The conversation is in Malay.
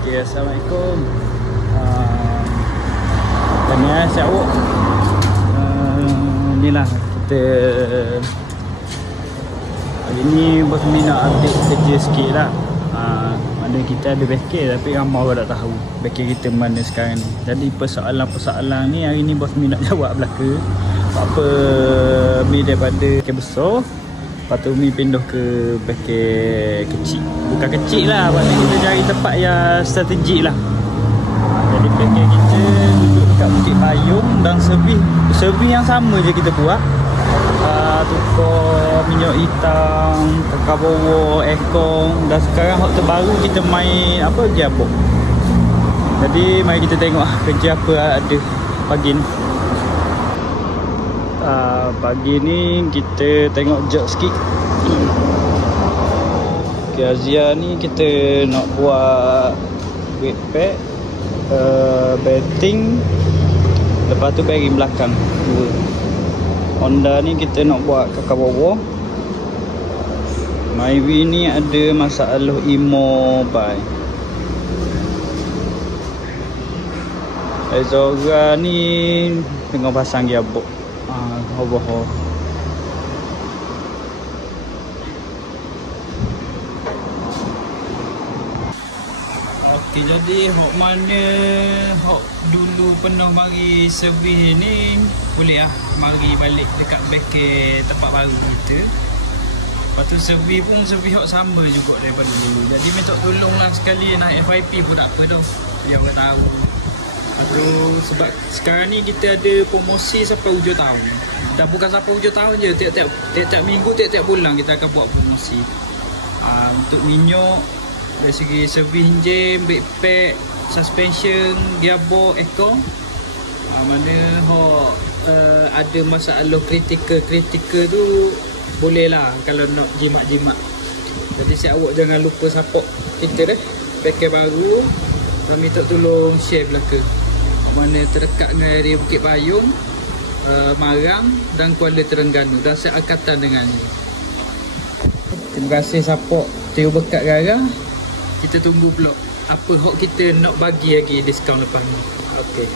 Okay, Assalamualaikum. Tanya saya awak. Inilah kita hari ni bos ni nak update kerja sikit lah. Mana kita ada bengkel tapi ramai orang tak tahu bengkel kita mana sekarang ni. Jadi persoalan-persoalan ni hari ni bos ni nak jawab belaka. Apa Mi daripada bengkel besar, lepas tu Mi pindah ke bengkel kecil. Bukan kecil lah, maknanya kita cari tempat yang strategik lah. Jadi bengkel kita duduk dekat Bukit Payung dan servis yang sama je kita buat. Tukar minyak hitam, kakak bawah, aircon, dan sekarang hot terbaru kita main apa, gearbox. Jadi mari kita tengok kerja apa ada pagi ni. Pagi ni kita tengok job sikit. Okay, Azia ni kita nak buat brake pad, batting, lepas tu bearing belakang dua. Honda ni kita nak buat kakak bawah. Myvi ni ada masalah e-mobile. Zora ni tengah pasang gearbox. Overhaul. Okey, jadi hok mana hok dulu pernah mari servis ni boleh lah mari balik dekat bengkel tempat baru kita. Lepas tu servis pun servis hok sama juga daripada dulu. Jadi minta tolonglah sekali nak FIP pun tak apa tau, biar orang tahu. Lepas tu sebab sekarang ni kita ada promosi sampai hujung tahun. Dan bukan sampai hujung tahun je, tiap-tiap minggu, tiap-tiap bulan kita akan buat promosi. Untuk minyak, dari segi servis enjin, brake pad, suspension, gearbox, aircon, mana ada masalah kritikal tu boleh lah kalau nak jimat-jimat. Jadi si awak jangan lupa support kita deh, bengkel baru. Kami minta tolong share belaka. Mana terdekat dengan area Bukit Payung, Marang dan Kuala Terengganu dan seangkatan dengannya. Terima kasih support Teo Bekat Garang. Kita tunggu pula apa hok kita nak bagi lagi diskaun lepas ni. Okey.